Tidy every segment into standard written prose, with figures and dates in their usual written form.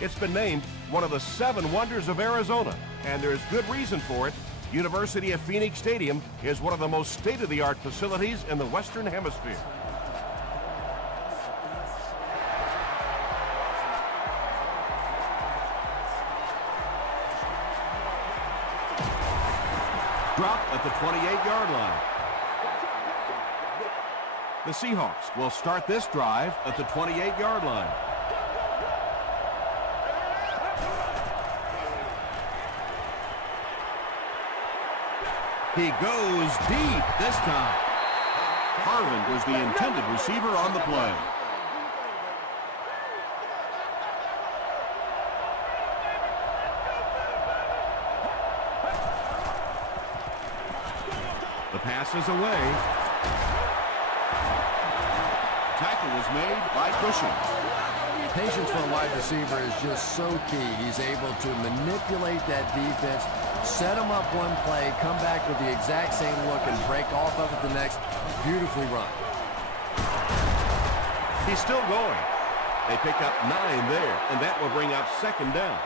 It's been named one of the 7 wonders of Arizona, and there's good reason for it. University of Phoenix Stadium is one of the most state-of-the-art facilities in the Western Hemisphere. Drop at the 28-yard line. The Seahawks will start this drive at the 28-yard line. He goes deep this time. Harvin was the intended receiver on the play. The pass is away. Tackle was made by Cushing. Patience for a wide receiver is just so key. He's able to manipulate that defense, set them up one play, come back with the exact same look, and break off of it the next. Beautifully run. He's still going. They pick up 9 there, and that will bring up 2nd down.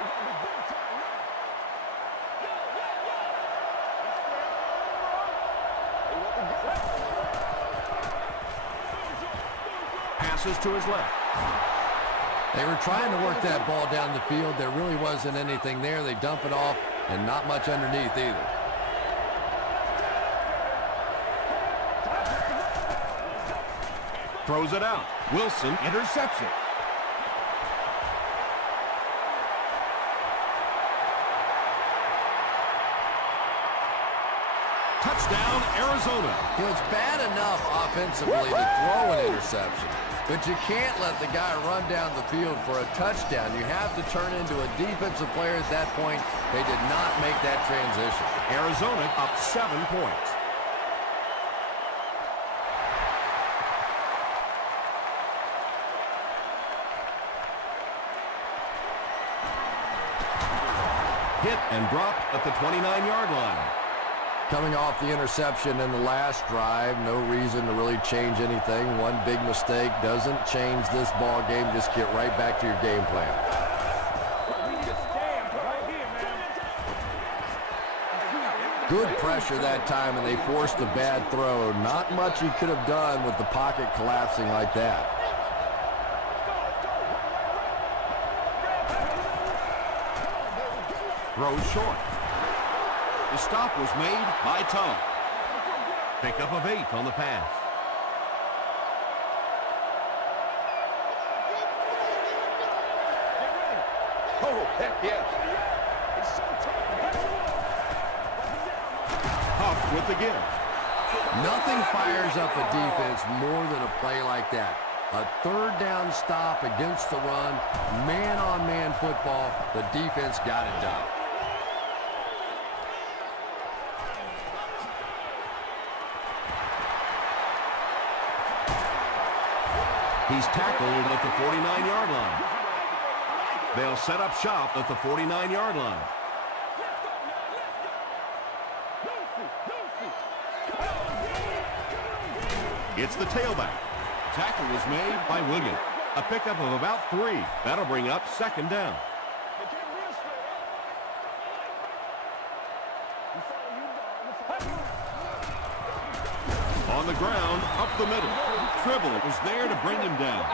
Passes to his left. They were trying to work that ball down the field. There really wasn't anything there. They dump it off, and not much underneath either. Throws it out. Wilson intercepts it. Touchdown, Arizona. You know, it's bad enough offensively to throw an interception, but you can't let the guy run down the field for a touchdown. You have to turn into a defensive player at that point. They did not make that transition. Arizona up 7 points. Hit and drop at the 29-yard line. Coming off the interception in the last drive, no reason to really change anything. One big mistake doesn't change this ball game. Just get right back to your game plan. Good pressure that time, and they forced a bad throw. Not much he could have done with the pocket collapsing like that. Throws short. The stop was made by Tom. Pickup of 8 on the pass. Oh, heck yes. Huff with the give. Nothing fires up a defense more than a play like that. A 3rd down stop against the run, man-on-man football. The defense got it done. He's tackled at the 49-yard line. They'll set up shop at the 49-yard line. It's the tailback. Tackle was made by Williams. A pickup of about 3. That'll bring up 2nd down. On the ground, up the middle. Tribble was there to bring him down.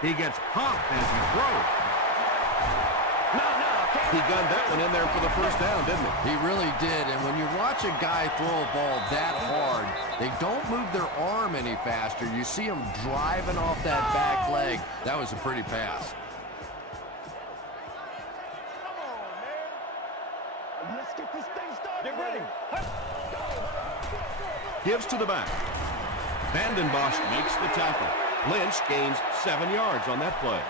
He gets popped as he throws. He gunned that one in there for the 1st down, didn't he? He really did, and when you watch a guy throw a ball that hard, they don't move their arm any faster. You see him driving off that back leg. That was a pretty pass. Let's get this thing started. Get ready. Gives to the back. Vandenbosch makes the tackle. Lynch gains 7 yards on that play.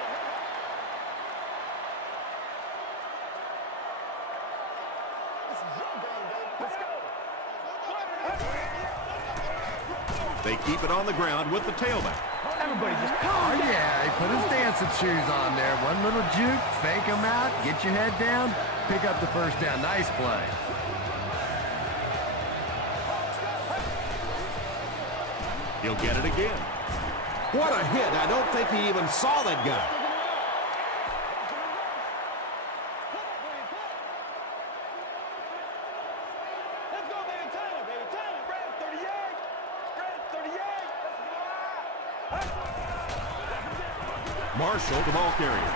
They keep it on the ground with the tailback. Everybody just Oh, yeah, he put his dancing shoes on there. One little juke, fake him out, get your head down, pick up the first down. Nice play. He'll get it again. What a hit. I don't think he even saw that guy. Let's go, baby. Tyler, baby. Tyler. Brad, 38. Brad, 38. Marshall, the ball carrier.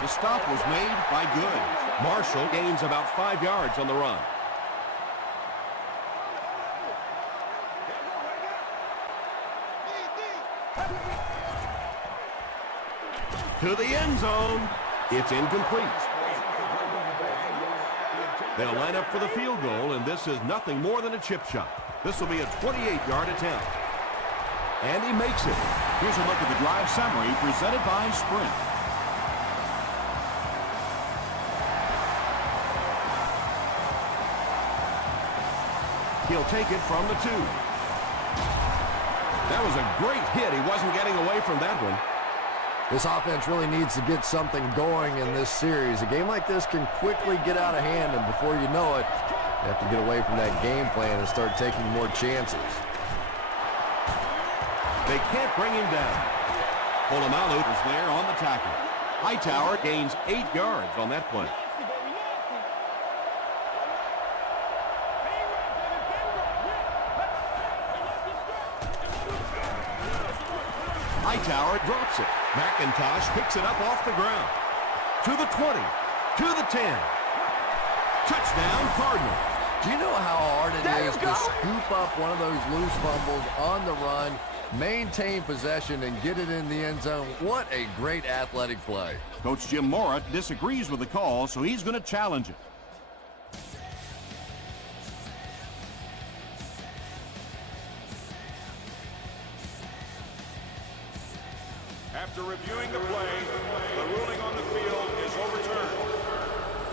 The stop was made by Good. Marshall gains about 5 yards on the run. To the end zone. It's incomplete. They'll line up for the field goal, and this is nothing more than a chip shot. This will be a 28-yard attempt. And he makes it. Here's a look at the drive summary presented by Sprint. He'll take it from the 2. That was a great hit. He wasn't getting away from that one. This offense really needs to get something going in this series. A game like this can quickly get out of hand, and before you know it, you have to get away from that game plan and start taking more chances. They can't bring him down. Polamalu is there on the tackle. Hightower gains 8 yards on that play. Hightower drops it. McIntosh picks it up off the ground. To the 20. To the 10. Touchdown, Cardinals. Do you know how hard it is to scoop up one of those loose fumbles on the run, maintain possession, and get it in the end zone? What a great athletic play. Coach Jim Mora disagrees with the call, so he's going to challenge it. After reviewing the play, the ruling on the field is overturned.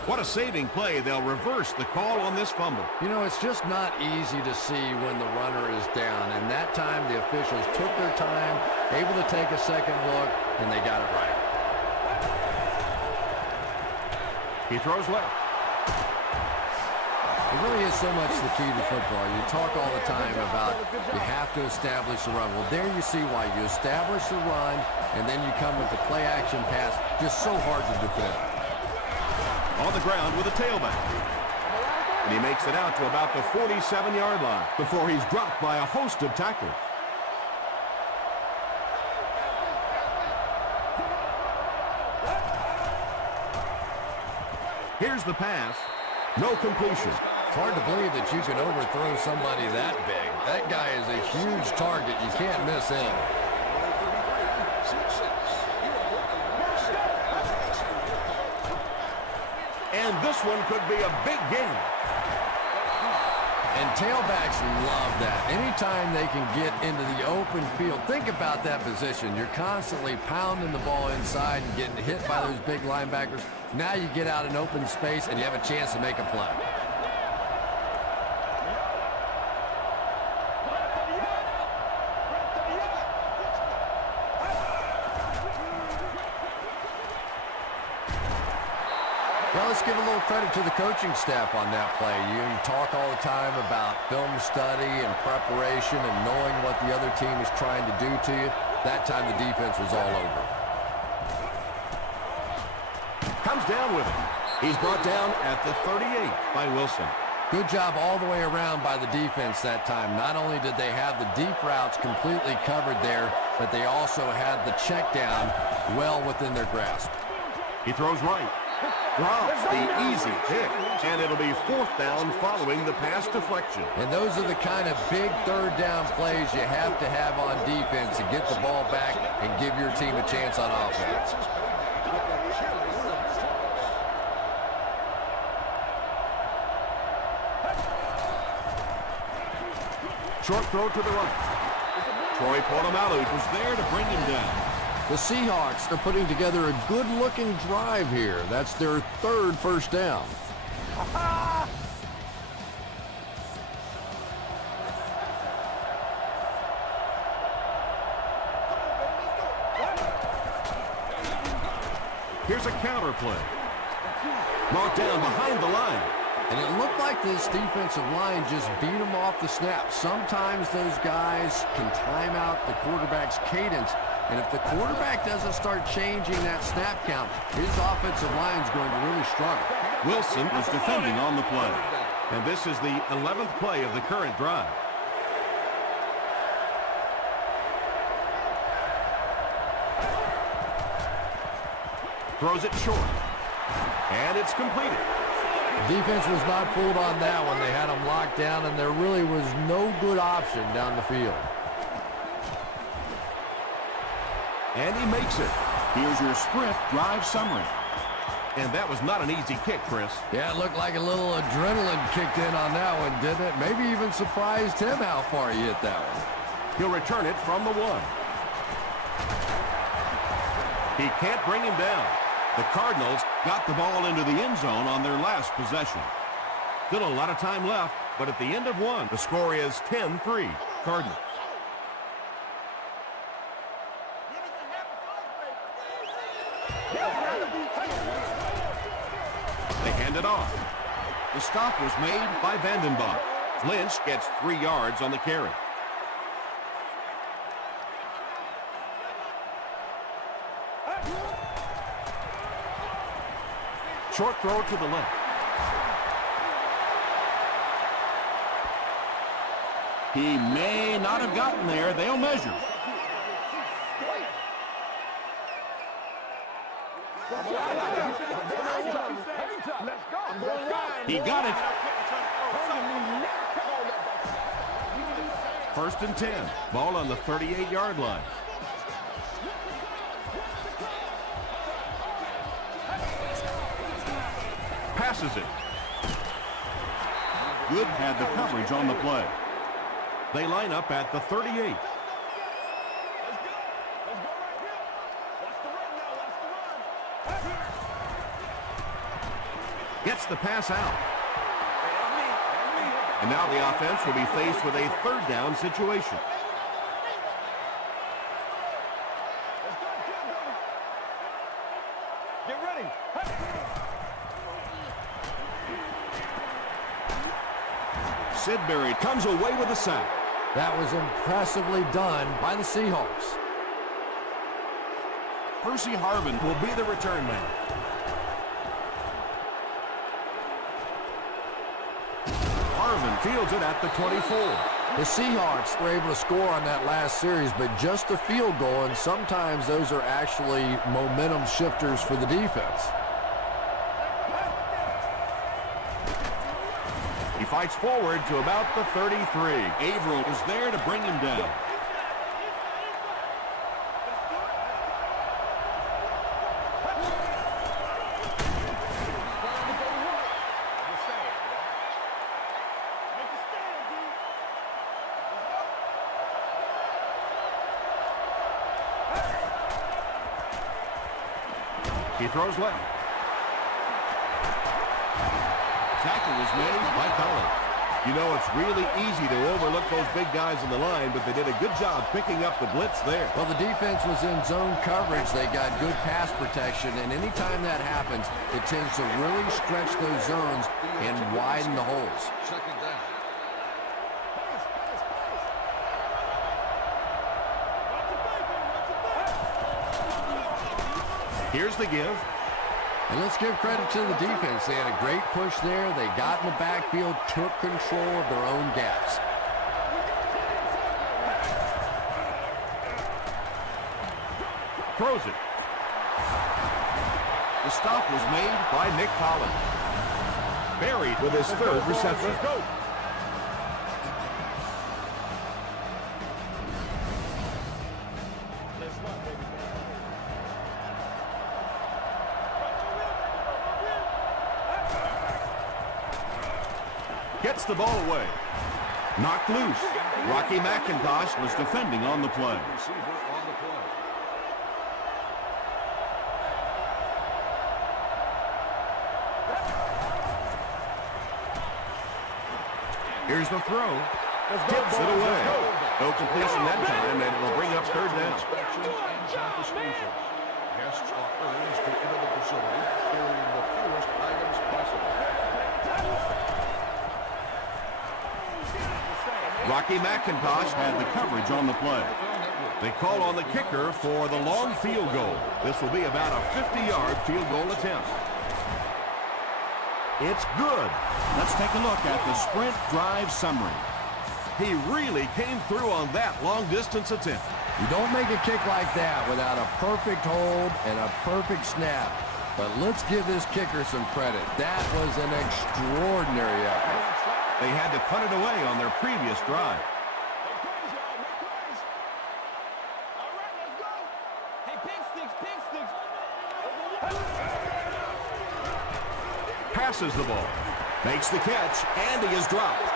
What a saving play. They'll reverse the call on this fumble. You know, it's just not easy to see when the runner is down, and that time the officials took their time, able to take a second look, and they got it right. He throws left. It really is so much the key to football. You talk all the time about you have to establish the run. Well, there you see why. You establish the run, and then you come with the play-action pass. Just so hard to defend. On the ground with a tailback. And he makes it out to about the 47-yard line before he's dropped by a host of tacklers. Here's the pass. No completion. It's hard to believe that you can overthrow somebody that big. That guy is a huge target. You can't miss him. And this one could be a big game. And tailbacks love that. Anytime they can get into the open field, think about that position. You're constantly pounding the ball inside and getting hit by those big linebackers. Now you get out in open space and you have a chance to make a play. Well, let's give a little credit to the coaching staff on that play. You talk all the time about film study and preparation and knowing what the other team is trying to do to you. That time the defense was all over. Comes down with it. He's brought down at the 38 by Wilson. Good job all the way around by the defense that time. Not only did they have the deep routes completely covered there, but they also had the check down well within their grasp. He throws right. Drops the easy pick, and it'll be 4th down following the pass deflection. And those are the kind of big third down plays you have to have on defense to get the ball back and give your team a chance on offense. Short throw to the right. Troy Polamalu was there to bring him down. The Seahawks are putting together a good-looking drive here. That's their 3rd first down. Here's a counter play. Brought down behind the line. And it looked like this defensive line just beat them off the snap. Sometimes those guys can time out the quarterback's cadence. And if the quarterback doesn't start changing that snap count, his offensive line is going to really struggle. Wilson is defending on the play. And this is the 11th play of the current drive. Throws it short. And it's completed. Defense was not fooled on that one. They had them locked down, and there really was no good option down the field. And he makes it. Here's your sprint drive summary. And that was not an easy kick, Chris. Yeah, it looked like a little adrenaline kicked in on that one, didn't it? Maybe even surprised him how far he hit that one. He'll return it from the 1. He can't bring him down. The Cardinals got the ball into the end zone on their last possession. Still a lot of time left, but at the end of 1, the score is 10-3, Cardinals. They hand it off. The stop was made by Vandenbach. Lynch gets 3 yards on the carry. Short throw to the left. He may not have gotten there. They'll measure. He got it. 1st and 10. Ball on the 38-yard line. Passes it. Good had the coverage on the play. They line up at the 38. Gets the pass out. And now the offense will be faced with a 3rd down situation. Get ready. Sidbury comes away with a sack. That was impressively done by the Seahawks. Percy Harvin will be the return man. Harvin fields it at the 24. The Seahawks were able to score on that last series, but just a field goal, and sometimes those are actually momentum shifters for the defense. He fights forward to about the 33. Averill is there to bring him down. He throws left. Tackle was made by Collins. You know, it's really easy to overlook those big guys in the line, but they did a good job picking up the blitz there. Well, the defense was in zone coverage. They got good pass protection, and anytime that happens, it tends to really stretch those zones and widen the holes. Second down. Here's the give. And let's give credit to the defense. They had a great push there. They got in the backfield, took control of their own gaps. Throws it. The stop was made by Nick Collins. Buried with his 3rd reception. Let's go. Gets the ball away. Knocked loose. Rocky McIntosh was defending on the play. Receiver on the play. Here's the throw. Tips it away. No completion that time, and it'll bring up 3rd down. Inspection and confiscation. Guests are urged to enter the facility carrying the fewest items possible. Rocky McIntosh had the coverage on the play. They call on the kicker for the long field goal. This will be about a 50-yard field goal attempt. It's good. Let's take a look at the sprint drive summary. He really came through on that long-distance attempt. You don't make a kick like that without a perfect hold and a perfect snap. But let's give this kicker some credit. That was an extraordinary effort. They had to punt it away on their previous drive. Passes the ball, makes the catch, and he is dropped.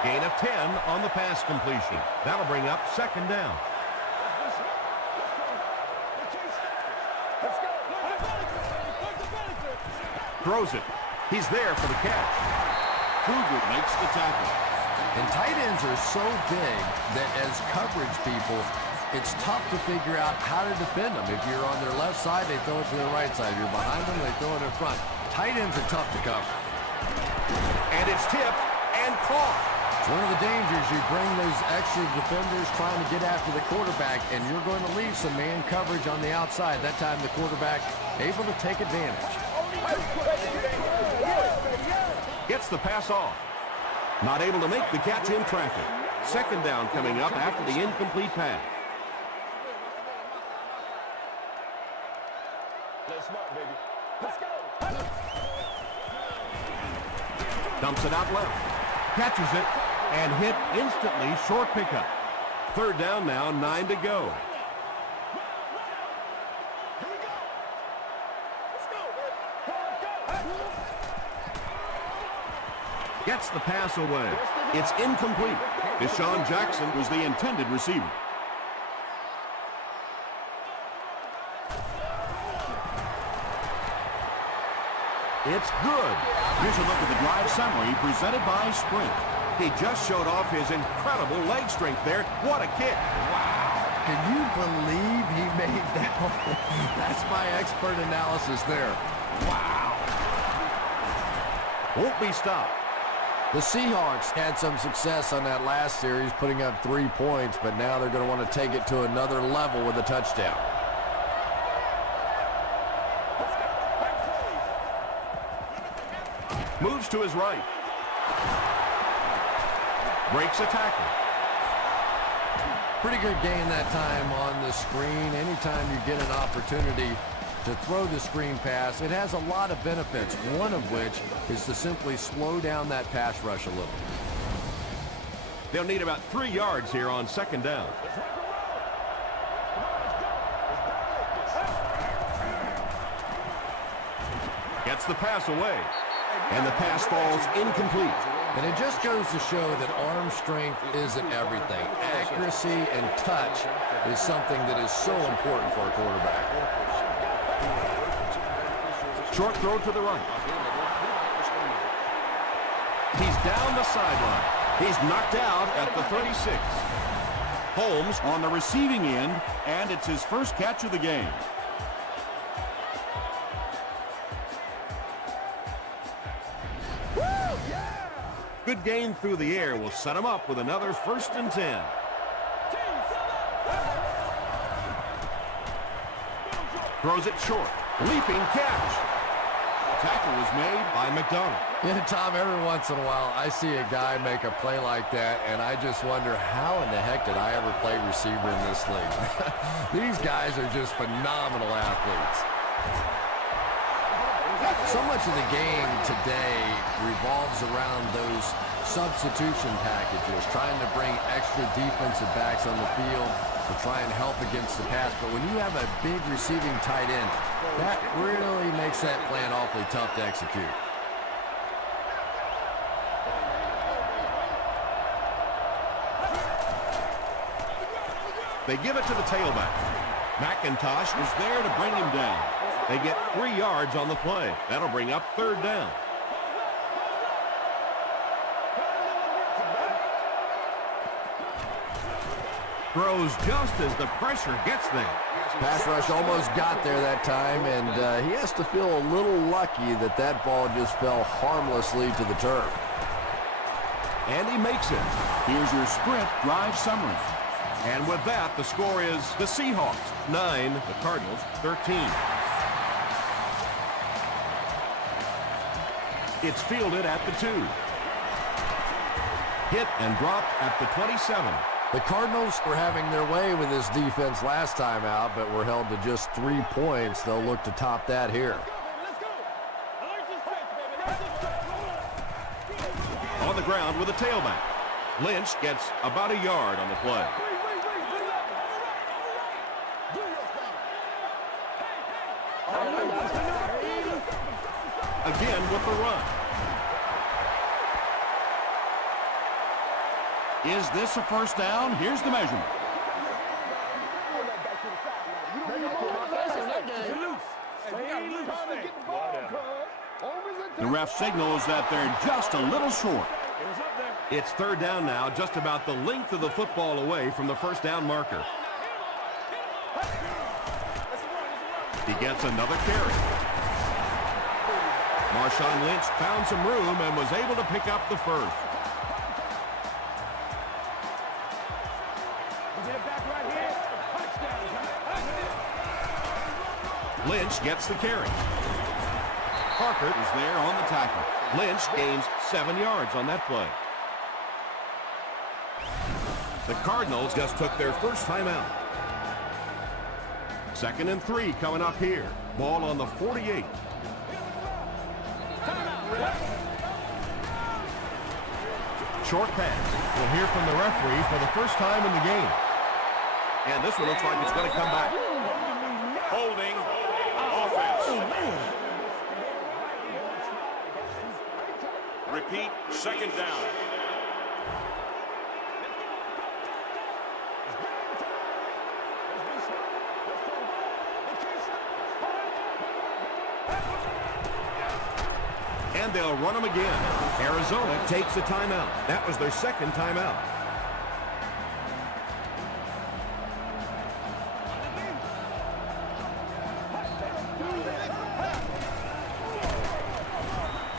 Gain of 10 on the pass completion. That'll bring up second down. Throws it. He's there for the catch. Kruger makes the tackle. And tight ends are so big that as coverage people, it's tough to figure out how to defend them. If you're on their left side, they throw it to their right side. If you're behind them, they throw it in front. Tight ends are tough to cover. And it's tipped and caught. It's one of the dangers. You bring those extra defenders trying to get after the quarterback, and you're going to leave some man coverage on the outside. That time the quarterback able to take advantage. Gets the pass off. Not able to make the catch in traffic. Second down coming up after the incomplete pass. Let's smart, baby. Let's go. Dumps it out left. Catches it and hit instantly. Short pickup. Third down now, 9 to go. Gets the pass away. It's incomplete. Deshaun Jackson was the intended receiver. It's good. Here's a look at the drive summary presented by Sprint. He just showed off his incredible leg strength there. What a kick. Wow. Can you believe he made that one? That's my expert analysis there. Wow. Won't be stopped. The Seahawks had some success on that last series, putting up 3 points, but now they're going to want to take it to another level with a touchdown. Moves to his right. Breaks a tackle. Pretty good gain that time on the screen. Anytime you get an opportunity to throw the screen pass, it has a lot of benefits, one of which is to simply slow down that pass rush a little. They'll need about 3 yards here on second down. Gets the pass away, and the pass falls incomplete. And it just goes to show that arm strength isn't everything. Accuracy and touch is something that is so important for a quarterback. Short throw to the right. He's down the sideline. He's knocked out at the 36. Holmes on the receiving end, and it's his first catch of the game. Good gain through the air will set him up with another 1st and 10. Throws it short. Leaping catch. Tackle was made by McDonald. Yeah, Tom, every once in a while I see a guy make a play like that, and I just wonder how in the heck did I ever play receiver in this league? These guys are just phenomenal athletes. So much of the game today revolves around those substitution packages, trying to bring extra defensive backs on the field to try and help against the pass. But when you have a big receiving tight end, that really makes that plan awfully tough to execute. They give it to the tailback. McIntosh was there to bring him down. They get 3 yards on the play. That'll bring up third down. Throws just as the pressure gets there. Pass rush almost got there that time, and he has to feel a little lucky that that ball just fell harmlessly to the turf. And he makes it. Here's your sprint drive summary. And with that, the score is the Seahawks 9, the Cardinals 13. It's fielded at the 2. Hit and dropped at the 27. The Cardinals were having their way with this defense last time out, but were held to just 3 points. They'll look to top that here. On the ground with a tailback. Lynch gets about a yard on the play. Again with the run. Is this a first down? Here's the measurement. The ref signals that they're just a little short. It's third down now, just about the length of the football away from the first down marker. He gets another carry. Marshawn Lynch found some room and was able to pick up the first. Lynch gets the carry. Parker is there on the tackle. Lynch gains 7 yards on that play. The Cardinals just took their first time out. 2nd and 3 coming up here. Ball on the 48. Short pass. We'll hear from the referee for the first time in the game. And this one looks like it's going to come back. Holding offense. Repeat, 2nd down. And they'll run them again. Arizona takes a timeout. That was their 2nd timeout.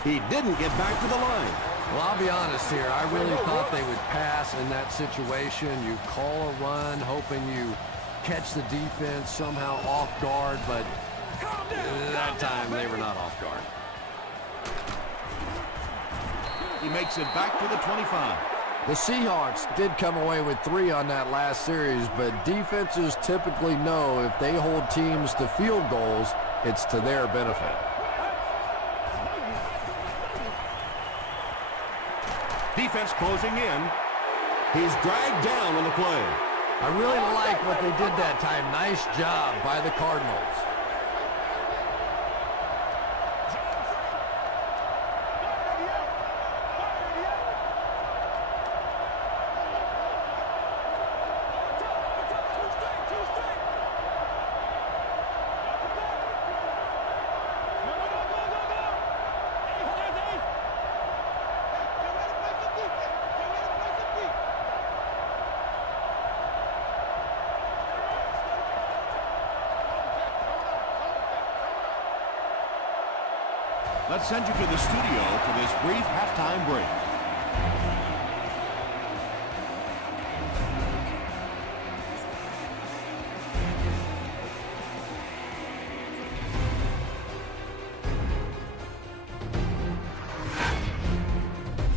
He didn't get back to the line. Well, I'll be honest here. I really thought they would pass in that situation. You call a run, hoping you catch the defense somehow off guard, but that time they were not off guard. He makes it back to the 25. The Seahawks did come away with 3 on that last series, but defenses typically know if they hold teams to field goals, it's to their benefit. Defense closing in. He's dragged down on the play. I really like what they did that time. Nice job by the Cardinals. Let's send you to the studio for this brief halftime break.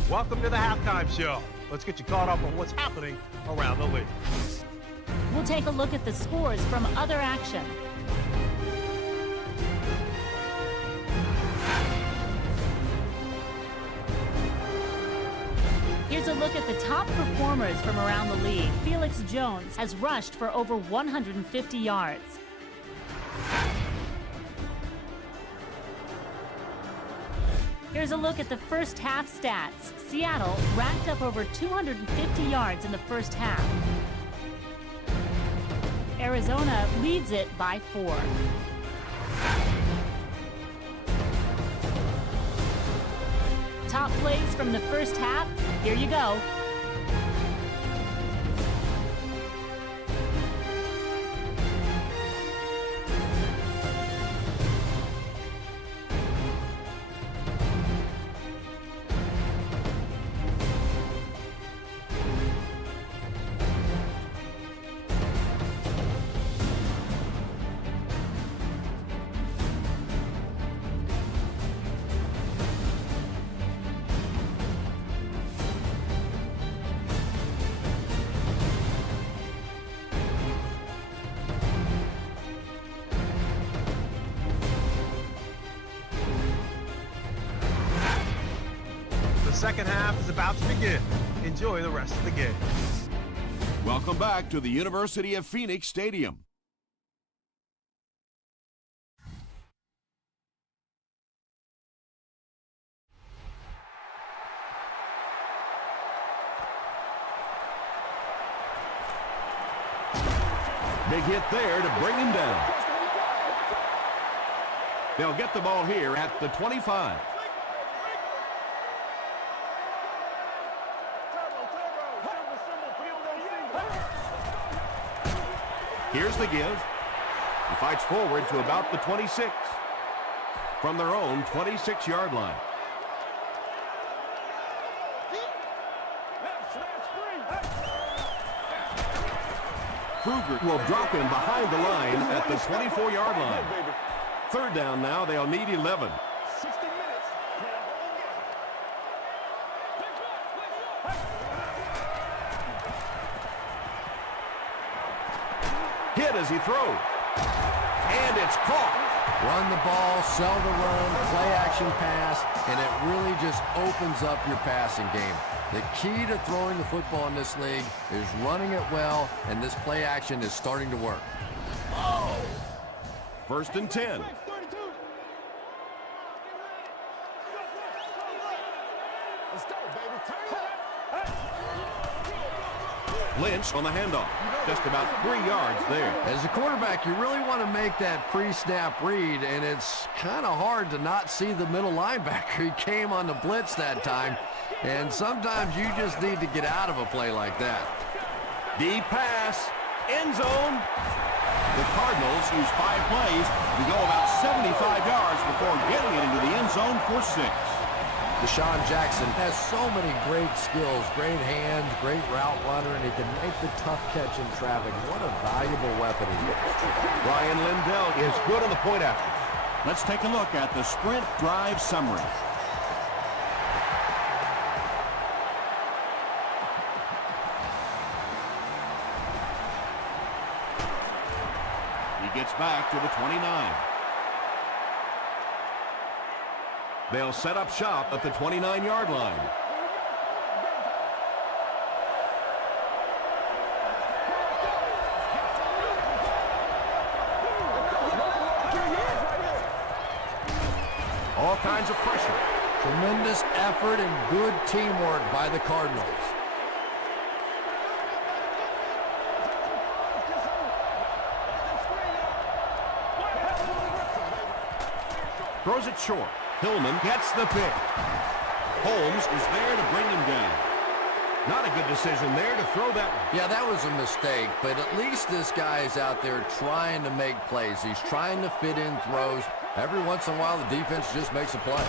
Welcome to the halftime show. Let's get you caught up on what's happening around the league. We'll take a look at the scores from other action. Here's a look at the top performers from around the league. Felix Jones has rushed for over 150 yards. Here's a look at the first half stats. Seattle racked up over 250 yards in the first half. Arizona leads it by 4. Top plays from the first half. Here you go. second half is about to begin. Enjoy the rest of the game. Welcome back to the University of Phoenix Stadium. Big hit there to bring him down. They'll get the ball here at the 25. Here's the give. He fights forward to about the 26. From their own 26-yard line. Kruger will drop him behind the line at the 24-yard line. Third down now. They'll need 11. 60 minutes. Hit as he throws. And it's caught. Run the ball, sell the run, play action pass, and it really just opens up your passing game. The key to throwing the football in this league is running it well, and this play action is starting to work. First and 10. Let's go, baby. Turn it up. Lynch on the handoff. Just about 3 yards there. As a quarterback, you really want to make that pre-snap read, and it's kind of hard to not see the middle linebacker. He came on the blitz that time, and sometimes you just need to get out of a play like that. Deep pass. End zone. The Cardinals use 5 plays to go about 75 yards before getting it into the end zone for 6. Deshaun Jackson has so many great skills, great hands, great route runner, and he can make the tough catch in traffic. What a valuable weapon he is. Ryan Lindell is good on the point after. Let's take a look at the sprint drive summary. He gets back to the 29. They'll set up shop at the 29-yard line. All kinds of pressure. Tremendous effort and good teamwork by the Cardinals. Throws it short. Hillman gets the pick. Holmes is there to bring him down. Not a good decision there to throw that one. Yeah, that was a mistake, but at least this guy is out there trying to make plays. He's trying to fit in throws. Every once in a while, the defense just makes a play.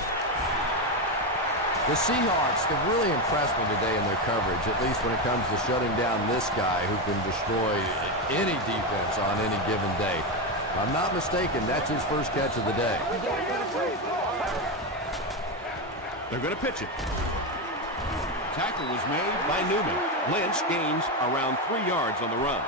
The Seahawks have really impressed me today in their coverage, at least when it comes to shutting down this guy who can destroy any defense on any given day. If I'm not mistaken, that's his first catch of the day. They're going to pitch it. Tackle was made by Newman. Lynch gains around 3 yards on the run.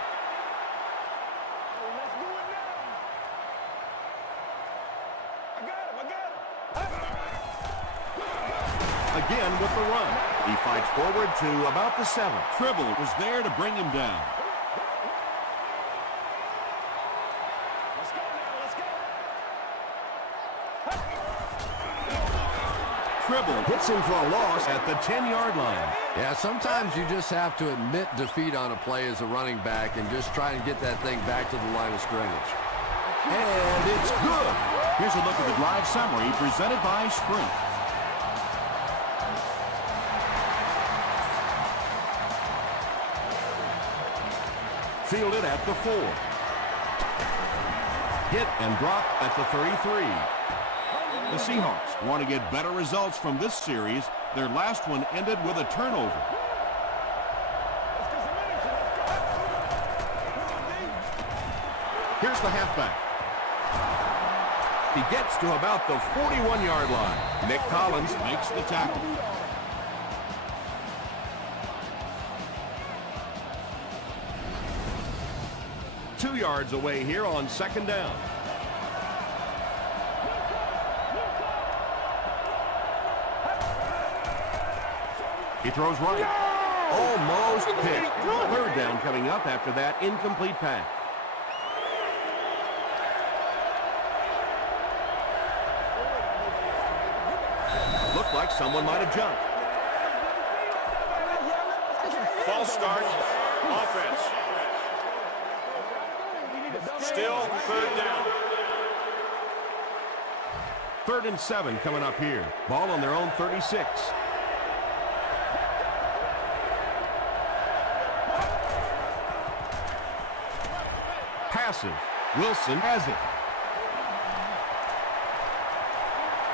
Again with the run. He fights forward to about the 7. Tribble was there to bring him down. Tribble hits him for a loss at the 10-yard line. Yeah, sometimes you just have to admit defeat on a play as a running back and just try and get that thing back to the line of scrimmage. And it's good. Here's a look at the drive summary presented by Sprint. Fielded at the 4. Hit and drop at the 33. The Seahawks want to get better results from this series. Their last one ended with a turnover. Here's the halfback. He gets to about the 41-yard line. Nick Collins makes the tackle. Two yards away here on second down. He throws right. Almost picked. Third down coming up after that incomplete pass. Looked like someone might have jumped. False start. Offense. Still third down. 3rd and 7 coming up here. Ball on their own 36. Passes. Wilson has it.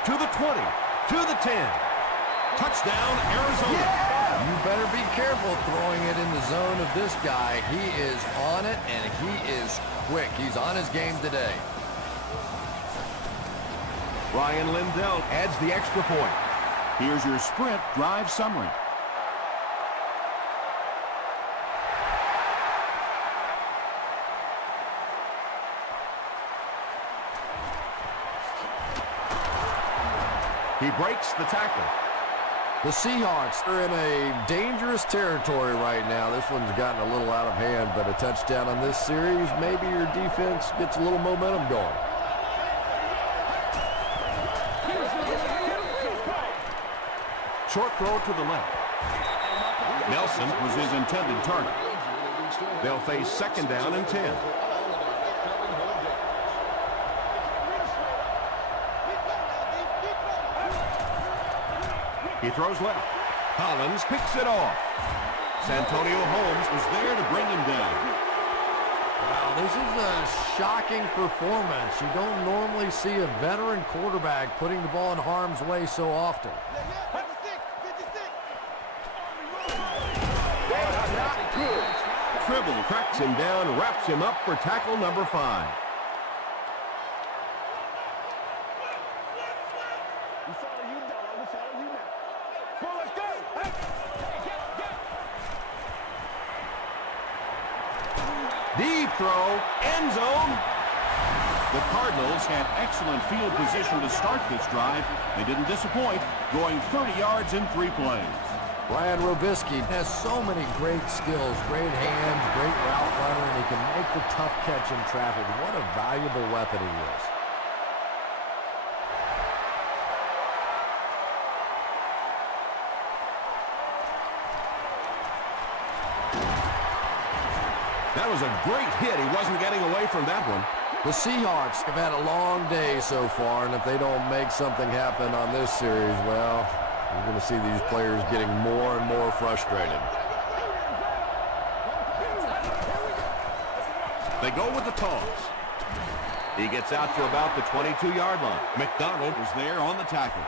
To the 20. To the 10. Touchdown, Arizona. You better be careful throwing it in the zone of this guy. He is on it, and he is quick. He's on his game today. Ryan Lindell adds the extra point. Here's your sprint drive summary. He breaks the tackle. The Seahawks are in a dangerous territory right now. This one's gotten a little out of hand, but a touchdown on this series, maybe your defense gets a little momentum going. Short throw to the left. Nelson was his intended target. They'll face 2nd down and 10. He throws left. Collins picks it off. Santonio Holmes was there to bring him down. Wow, this is a shocking performance. You don't normally see a veteran quarterback putting the ball in harm's way so often. Tribble tracks him down, wraps him up for tackle number 5. Deep throw, end zone. The Cardinals had excellent field position to start this drive. They didn't disappoint, going 30 yards in 3 plays. Brian Robisky has so many great skills, great hands, great route runner, and he can make the tough catch in traffic. What a valuable weapon he is. That was a great hit. He wasn't getting away from that one. The Seahawks have had a long day so far, and if they don't make something happen on this series, well, you're going to see these players getting more and more frustrated. They go with the toss. He gets out to about the 22-yard line. McDonald was there on the tackle.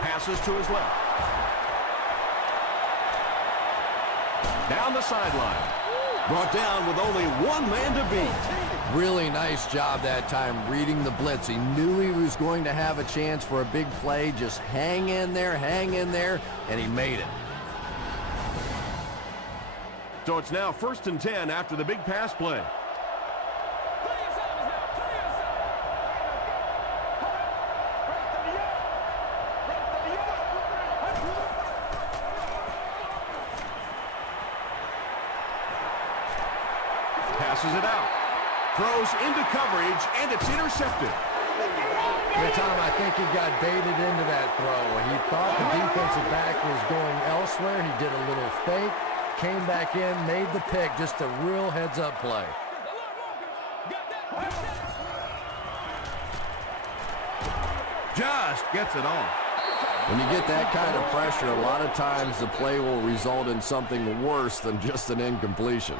Passes to his left. Down the sideline. Brought down with only one man to beat. Really nice job that time reading the blitz. He knew he was going to have a chance for a big play. Just hang in there, and he made it. So it's now 1st and 10 after the big pass play. Passes it out. Throws into coverage, and it's intercepted. Tom, I think he got baited into that throw. He thought the defensive back was going elsewhere. He did a little fake, came back in, made the pick. Just a real heads-up play. Just gets it off. When you get that kind of pressure, a lot of times the play will result in something worse than just an incompletion.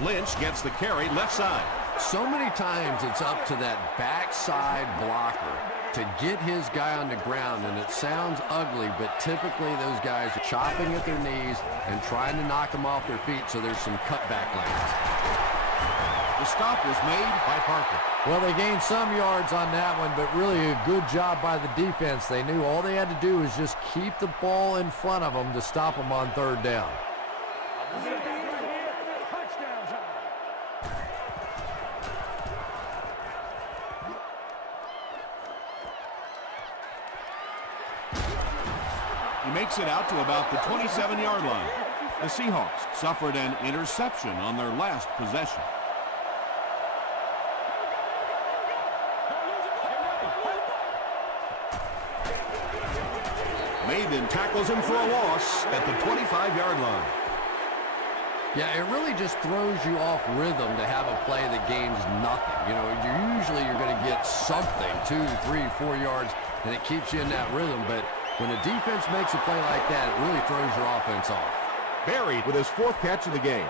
Lynch gets the carry left side. So many times it's up to that backside blocker to get his guy on the ground, and it sounds ugly, but typically those guys are chopping at their knees and trying to knock them off their feet, so there's some cutback lanes. The stop was made by Parker. Well, they gained some yards on that one, but really a good job by the defense. They knew all they had to do was just keep the ball in front of them to stop them on third down. He makes it out to about the 27-yard line. The Seahawks suffered an interception on their last possession. Maiden tackles him for a loss at the 25-yard line. Yeah, it really just throws you off rhythm to have a play that gains nothing. You know, you're going to get something, 2, 3, 4 yards, and it keeps you in that rhythm. But when a defense makes a play like that, it really throws your offense off. Buried with his 4th catch of the game.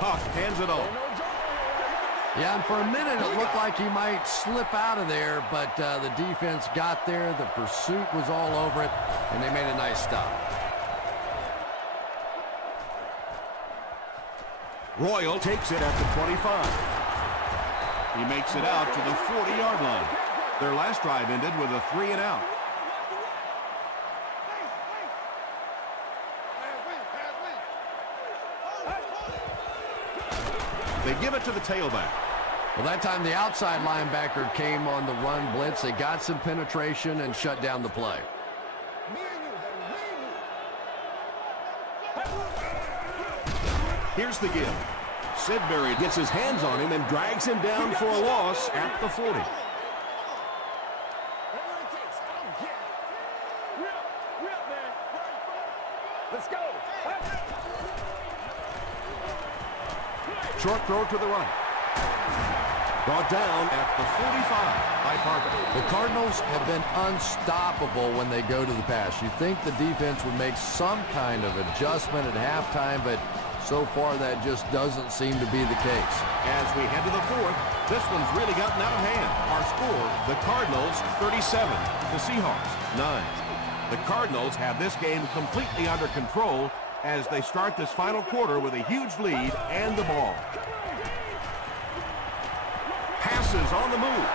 Huff hands it off. Yeah, and for a minute it looked like he might slip out of there, but the defense got there. The pursuit was all over it, and they made a nice stop. Royal takes it at the 25. He makes it out to the 40-yard line. Their last drive ended with a 3-and-out. They give it to the tailback. Well, that time the outside linebacker came on the run blitz. They got some penetration and shut down the play. Here's the give. Sidbury gets his hands on him and drags him down for a loss at the 40. Let's go. Short throw to the right. Brought down at the 45 by Parker. The Cardinals have been unstoppable when they go to the pass. You'd think the defense would make some kind of adjustment at halftime, but so far that just doesn't seem to be the case. As we head to the 4th, this one's really gotten out of hand. Our score, the Cardinals 37, the Seahawks 9. The Cardinals have this game completely under control as they start this final quarter with a huge lead and the ball. Passes on the move.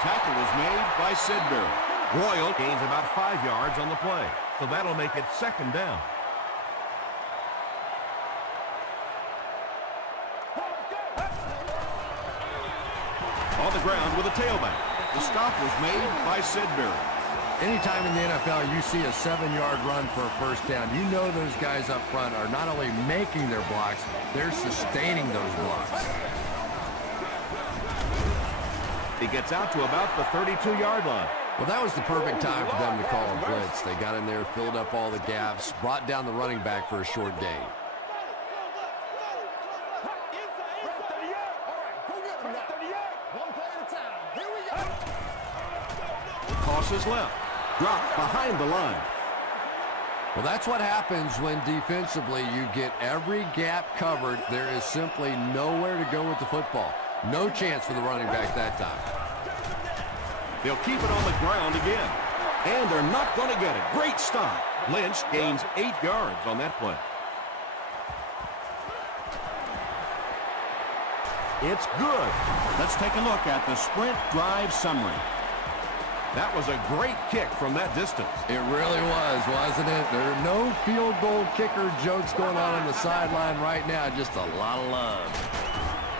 Tackle was made by Sidbury. Royal gains about 5 yards on the play, so that'll make it 2nd down. On the ground with a tailback. The stop was made by Sidbury. Anytime in the NFL you see a 7-yard run for a first down, you know those guys up front are not only making their blocks, they're sustaining those blocks. He gets out to about the 32-yard line. Well, that was the perfect time for them to call a blitz. They got in there, filled up all the gaps, brought down the running back for a short gain. Tosses left. Dropped behind the line. Well, that's what happens when defensively you get every gap covered. There is simply nowhere to go with the football. No chance for the running back that time. They'll keep it on the ground again. And they're not going to get it. Great stop. Lynch gains 8 yards on that play. It's good. Let's take a look at the sprint drive summary. That was a great kick from that distance. It really was, wasn't it? There are no field goal kicker jokes going on the sideline right now. Just a lot of love.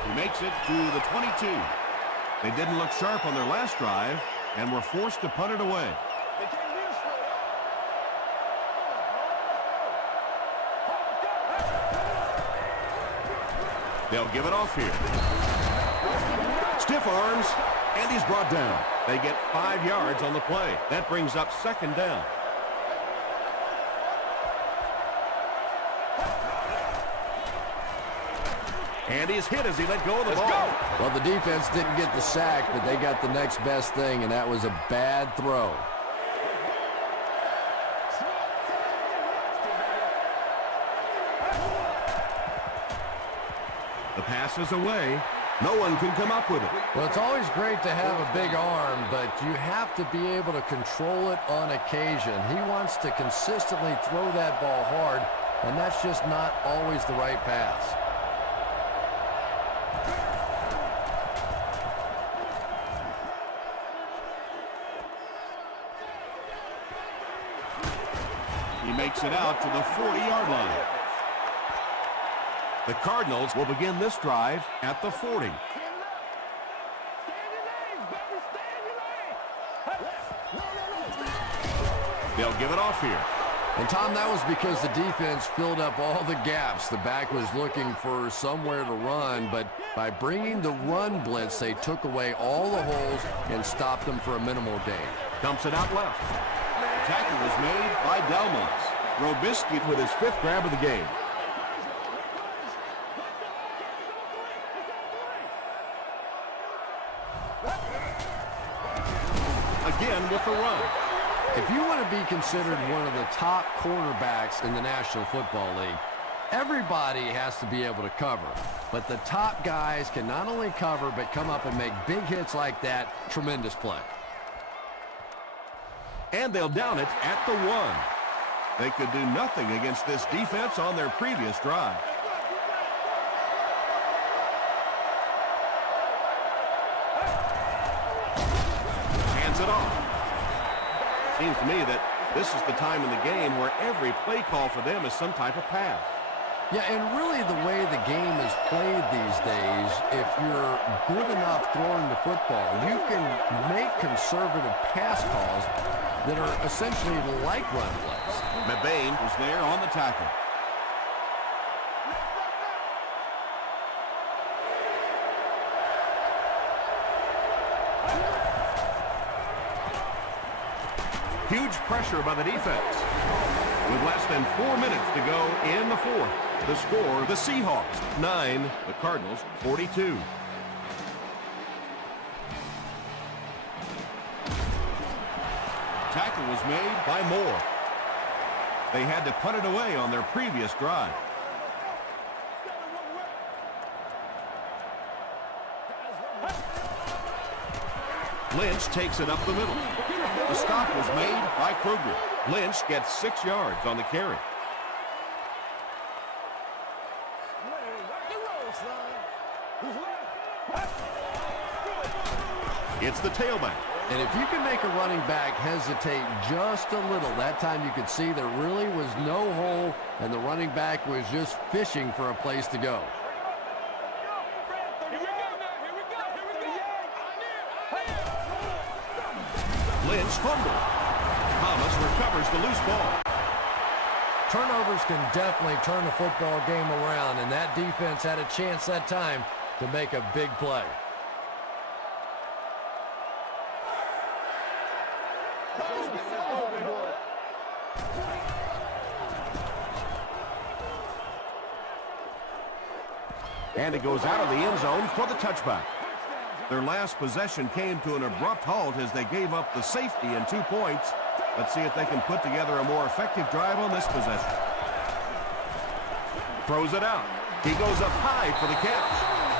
He makes it to the 22. They didn't look sharp on their last drive and were forced to punt it away. They'll give it off here. Stiff arms, and he's brought down. They get 5 yards on the play. That brings up 2nd down. And he's hit as he let go of the ball. Well, the defense didn't get the sack, but they got the next best thing, and that was a bad throw. The pass is away. No one can come up with it. Well, it's always great to have a big arm, but you have to be able to control it on occasion. He wants to consistently throw that ball hard, and that's just not always the right pass. He makes it out to the 40-yard line. The Cardinals will begin this drive at the 40. They'll give it off here. And, Tom, that was because the defense filled up all the gaps. The back was looking for somewhere to run, but by bringing the run blitz, they took away all the holes and stopped them for a minimal gain. Dumps it out left. Tackle was made by Delmons. Robisky with his 5th grab of the game. Again with the run. If you want to be considered one of the top cornerbacks in the National Football League, everybody has to be able to cover. But the top guys can not only cover, but come up and make big hits like that. Tremendous play. And they'll down it at the 1. They could do nothing against this defense on their previous drive. Hands it off. Seems to me that this is the time in the game where every play call for them is some type of pass. Yeah, and really the way the game is played these days, if you're good enough throwing the football, you can make conservative pass calls that are essentially like run plays. Mebane was there on the tackle. Huge pressure by the defense. With less than 4 minutes to go in the 4th. The score, the Seahawks 9, the Cardinals 42. Tackle was made By Moore. They had to punt it away on their previous drive. Lynch takes it up the middle. The stop was made by Kruger. Lynch gets 6 yards on the carry. It's the tailback. And if you can make a running back hesitate just a little, that time you could see there really was no hole, and the running back was just fishing for a place to go. Lynch fumbled. Thomas recovers the loose ball. Turnovers can definitely turn a football game around, and that defense had a chance that time to make a big play. And it goes out of the end zone for the touchback. Their last possession came to an abrupt halt as they gave up the safety and 2 points. Let's see if they can put together a more effective drive on this possession. Throws it out. He goes up high for the catch.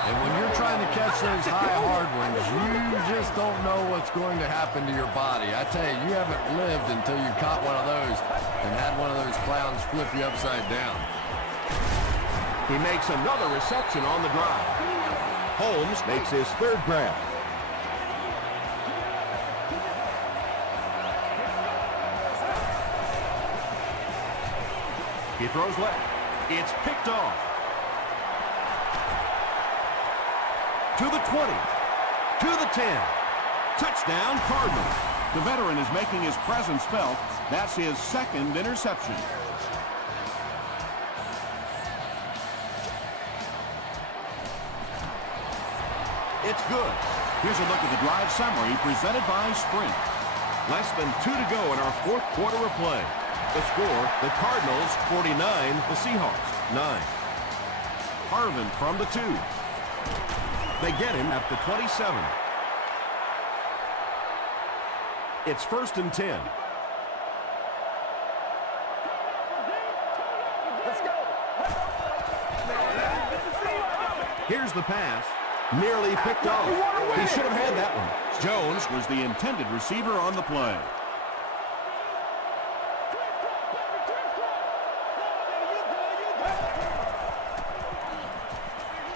And when you're trying to catch those high, hard ones, you just don't know what's going to happen to your body. I tell you, you haven't lived until you caught one of those and had one of those clowns flip you upside down. He makes another reception on the drive. Holmes makes his 3rd grab. He throws left. It's picked off. To the 20. To the 10. Touchdown, Cardinals. The veteran is making his presence felt. That's his 2nd interception. It's good. Here's a look at the drive summary presented by Sprint. Less than 2 to go in our 4th quarter of play. The score, the Cardinals 49, the Seahawks 9. Harvin from the 2. They get him at the 27. It's 1st and 10. Let's go. Here's the pass. Nearly picked off. He should have had that one. Jones was the intended receiver on the play.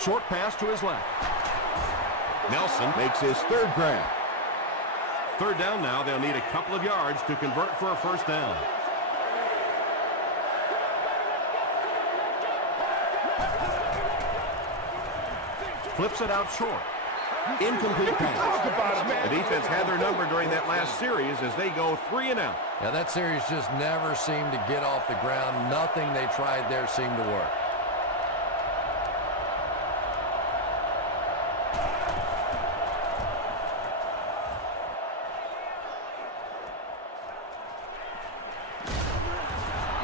Short pass to his left. Nelson makes his third grab. Third down now. They'll need a couple of yards to convert for a first down. Flips it out short. Incomplete pass. The defense had their number during that last series as they go 3 and out. Yeah, that series just never seemed to get off the ground. Nothing they tried there seemed to work.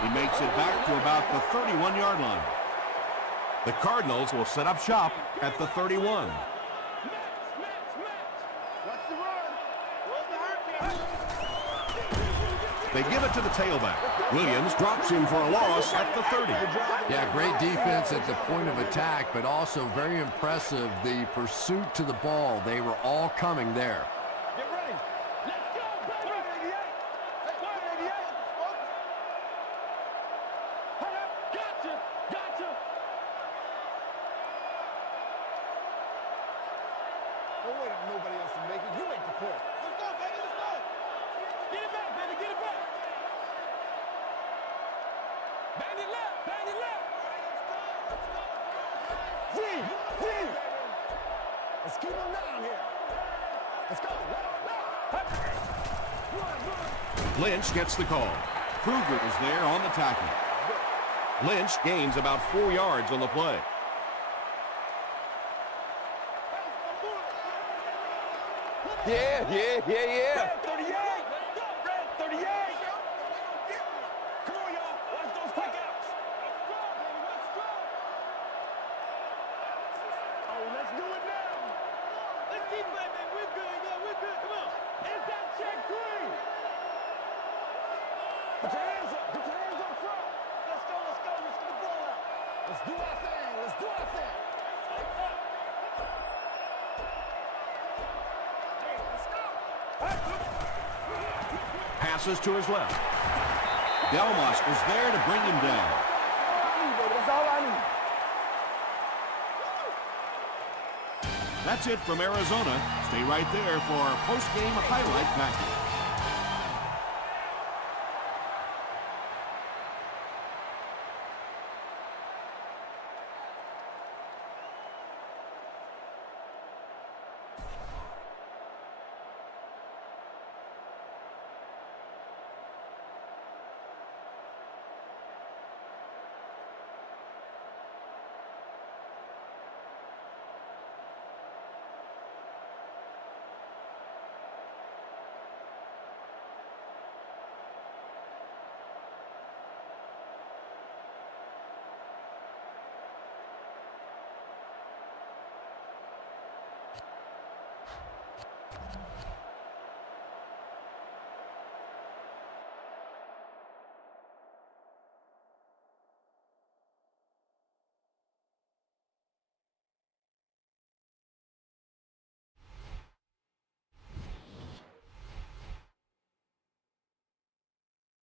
He makes it back to about the 31-yard line. The Cardinals will set up shop at the 31. They give it to the tailback. Williams drops him for a loss at the 30. Yeah, great defense at the point of attack, but also very impressive the pursuit to the ball. They were all coming there. Get ready. Let's go, baby. 188. Hold up. Gotcha. Gotcha. Don't wait if nobody else can make it. You make the play. Let's go, baby. Let's go. Get it back, baby. Get it back. Bang it left. Bang it left. Z. Let's keep him down here. Let's go. Lynch gets the call. Kruger is there on the tackle. Lynch gains about 4 yards on the play. Red 38. Let's go. Red 38. Come on, y'all. Watch those quick outs. Let's go, baby. Let's go. Oh, let's do it now. Let's keep playing, man. We're good. Yeah, we're good. Come on. It's that check three. Put your hands up. Put your hands up front. Let's go. Let's go. Let's get the ball out. Let's do our thing. Let's do our thing. Passes to his left. Delmas is there to bring him down. That's all I need. That's it from Arizona. Stay right there for our post-game highlight package.